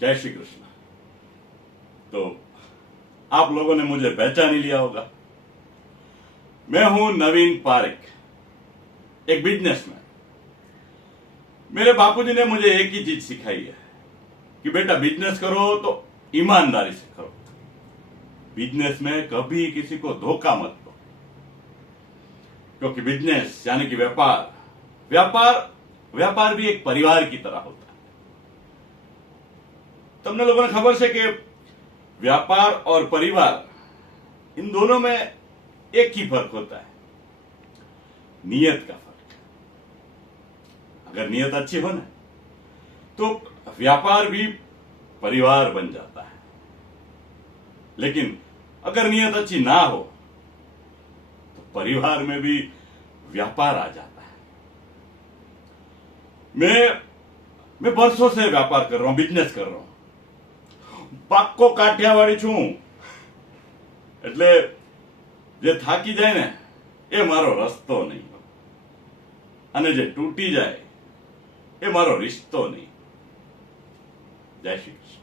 जय श्री कृष्ण। तो आप लोगों ने मुझे पहचान ही लिया होगा। मैं हूं नवीन पारिक, एक बिजनेसमैन। मेरे बापूजी ने मुझे एक ही चीज सिखाई है कि बेटा बिजनेस करो तो ईमानदारी से करो। बिजनेस में कभी किसी को धोखा मत दो, क्योंकि बिजनेस यानी कि व्यापार व्यापार व्यापार भी एक परिवार की तरह होता है। તમને લોકોને ખબર છે કે व्यापार और परिवार इन दोनों में एक ही फर्क होता है, नियत का फर्क। अगर नियत अच्छी हो ना तो व्यापार भी परिवार बन जाता है, लेकिन अगर नियत अच्छी ना हो तो परिवार में भी व्यापार आ जाता है। मैं वर्षों से व्यापार कर रहा हूं, बिजनेस कर रहा हूं। પાક્કો કાઠિયાવાડી છું, એટલે જે થાકી જાય ને એ મારો રસ્તો નહીં, અને જે તૂટી જાય એ મારો રિશ્તો નહીં। જય શ્રી કૃષ્ણ।